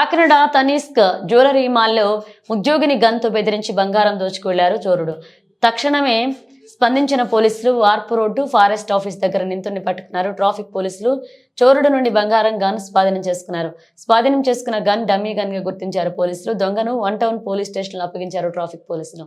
Kakinada తనీస్క్ jewellery మాల్లో ఉద్యోగిని గన్తో బెదిరించి బంగారం దోచుకెళ్ళారు చోరుడు. తక్షణమే స్పందించిన పోలీసులు వార్పు రోడ్డు ఫారెస్ట్ ఆఫీస్ దగ్గర నింతుని పట్టుకున్నారు. ట్రాఫిక్ పోలీసులు చోరుడు నుండి బంగారం గన్ స్వాధీనం చేసుకున్నారు. స్వాధీనం చేసుకున్న గన్ డమ్మీ గన్గా గుర్తించారు పోలీసులు. దొంగను వన్ టౌన్ పోలీస్ స్టేషన్లో అప్పగించారు ట్రాఫిక్ పోలీసులు.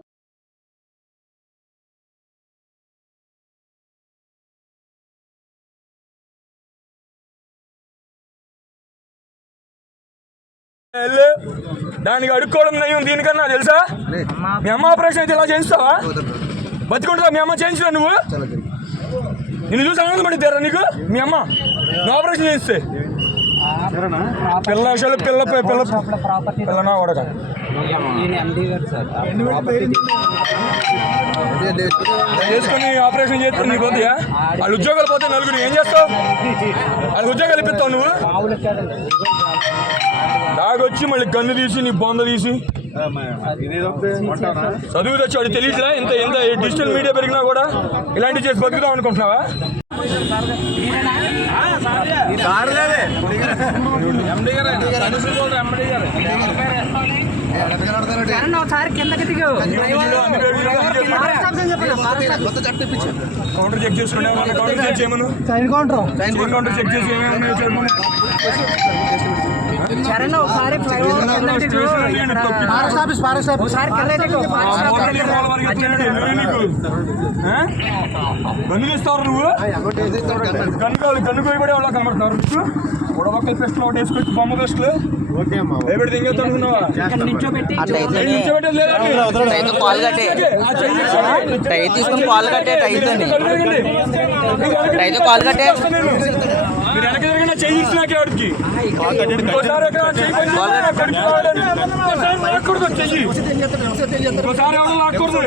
దానికి అడుక్కోవడం నయం దీనికన్నా తెలుసా? మీ అమ్మ ఆపరేషన్ అయితే ఇలా చేయిస్తావా? బతికుంటుందా మీ అమ్మ చేయించా నువ్వు? నిన్ను చూసి ఆనందం పడిద్దారా నీకు? మీ అమ్మ నువ్వు ఆపరేషన్ చేయిస్తే. పిల్ల పిల్ల పిల్ల పిల్ల నా కొడక చేసుకుని ఆపరేషన్ చేస్తే నీకు వద్దా వాళ్ళు ఉద్యోగాలు పోతే నలుగురు ఏం చేస్తావు? వాళ్ళకి ఉద్యోగాలు ఇప్పిస్తావు నువ్వు? దాగొచ్చి మళ్ళీ గన్ను తీసి నీ బొంద తీసి. చదువు తెచ్చి వాడు తెలియదురా ఎంత ఎంత డిజిటల్ మీడియా పెరిగినా కూడా ఇలాంటివి చేసి బతుకుదాం అనుకుంటున్నావా? ఒకసారి కిందకి దిగు. కౌంటర్ చెక్ చేసుకునే కౌంటర్ చెక్ చేయమను. కౌంటర్ చెక్ చేసి ఏమేమి. చరణ్ ఒకసారి ఫారెస్ట్ ఆఫీస్ ఫారెస్ట్ ఆఫీస్. ఒకసారి నువ్వు? గన్ను కాదు గన్ను కోయబడే వాళ్ళ కనబడుతున్నారు. బుడబక్కల పెస్ట్లు ఒకటి వేసుకొచ్చి బొమ్మ పెస్ట్లు భయపెడితే అనుకున్నావా? నిల్చోబెట్టేది కట్టే. ఇచ్చేయండి. టై తీసుకుని కాల్ కట్టే. టైతో కాల్ కట్టే. మీరు వెనక జరిగిన చెయ్యి ఇచ్చినాకే వాడికి ఇంకోసారి ఎక్కడ నా లాక్కూడదు చెయ్యి ఇంకోసారి ఎవరు లాక్కూడదు.